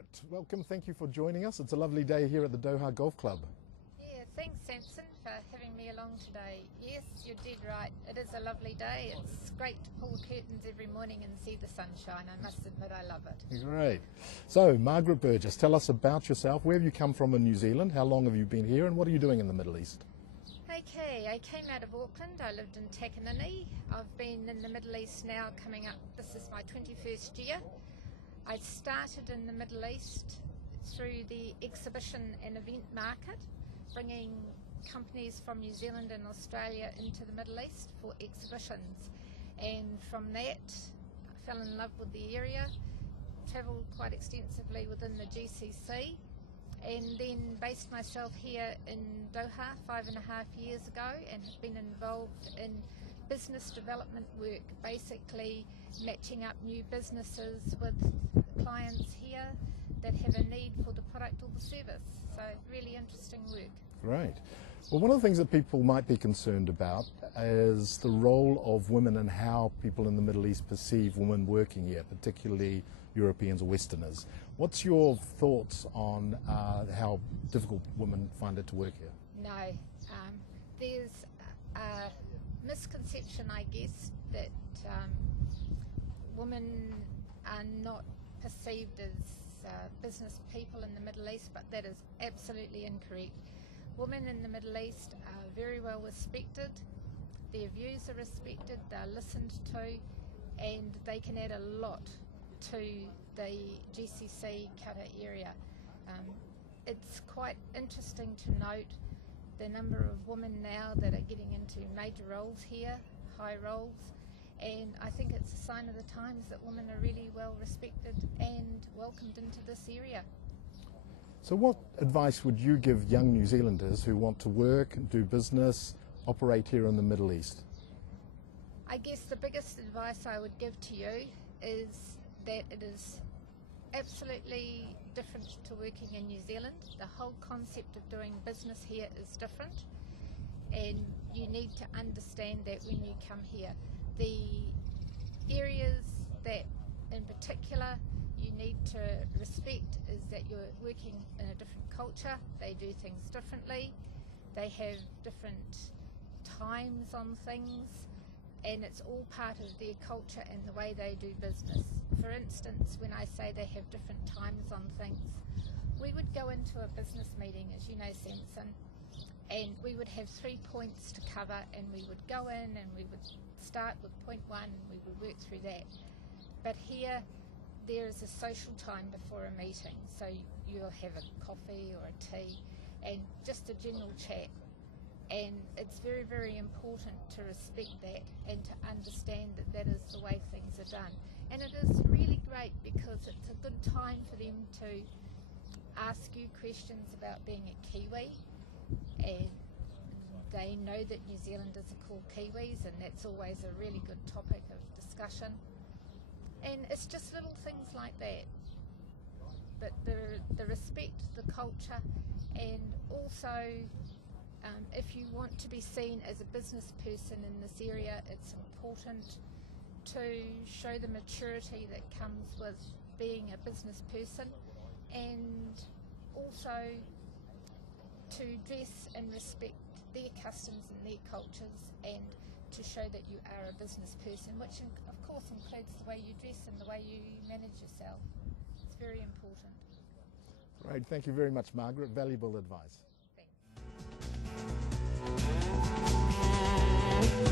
Margaret, welcome. Thank you for joining us. It's a lovely day here at the Doha Golf Club. Yeah, thanks Samson for having me along today. Yes, you're dead right. It is a lovely day. It's great to pull the curtains every morning and see the sunshine. I must admit I love it. Great. So, Margaret Burgess, tell us about yourself. Where have you come from in New Zealand? How long have you been here and what are you doing in the Middle East? Okay, I came out of Auckland. I lived in Takanini. I've been in the Middle East now coming up. This is my 21st year. I started in the Middle East through the exhibition and event market, bringing companies from New Zealand and Australia into the Middle East for exhibitions. And from that, I fell in love with the area, travelled quite extensively within the GCC, and then based myself here in Doha 5.5 years ago and have been involved in business development work, basically matching up new businesses with clients here that have a need for the product or the service. So really interesting work. Great. Well, one of the things that people might be concerned about is the role of women and how people in the Middle East perceive women working here, particularly Europeans or Westerners. What's your thoughts on how difficult women find it to work here? No, there's a misconception, I guess, that women are not perceived as business people in the Middle East, but that is absolutely incorrect. Women in the Middle East are very well respected, their views are respected, they're listened to, and they can add a lot to the GCC Qatar area. It's quite interesting to note the number of women now that are getting into major roles here, high roles, and I think it's a sign of the times that women are really well respected and welcomed into this area. So what advice would you give young New Zealanders who want to work, do business, operate here in the Middle East? I guess the biggest advice I would give to you is that it is absolutely different to working in New Zealand. The whole concept of doing business here is different, and you need to understand that when you come here. The areas that in particular you need to respect is that you're working in a different culture, they do things differently, they have different times on things, and it's all part of their culture and the way they do business. For instance, when I say they have different times on things, we would go into a business meeting, as you know, Samson, and we would have 3 points to cover, and we would go in and we would start with point 1 and we would work through that. But here there is a social time before a meeting, so you'll have a coffee or a tea and just a general chat, and it's very, very important to respect that and to understand that that is the way things are done. And it is really great because it's a good time for them to ask you questions about being a Kiwi, and they know that New Zealanders are called Kiwis, and that's always a really good topic of discussion. And it's just little things like that. But the respect, the culture, and also if you want to be seen as a business person in this area, it's important to show the maturity that comes with being a business person, and also to dress and respect their customs and their cultures, and to show that you are a business person, which of course includes the way you dress and the way you manage yourself. It's very important. Great, thank you very much, Margaret. Valuable advice. Thanks.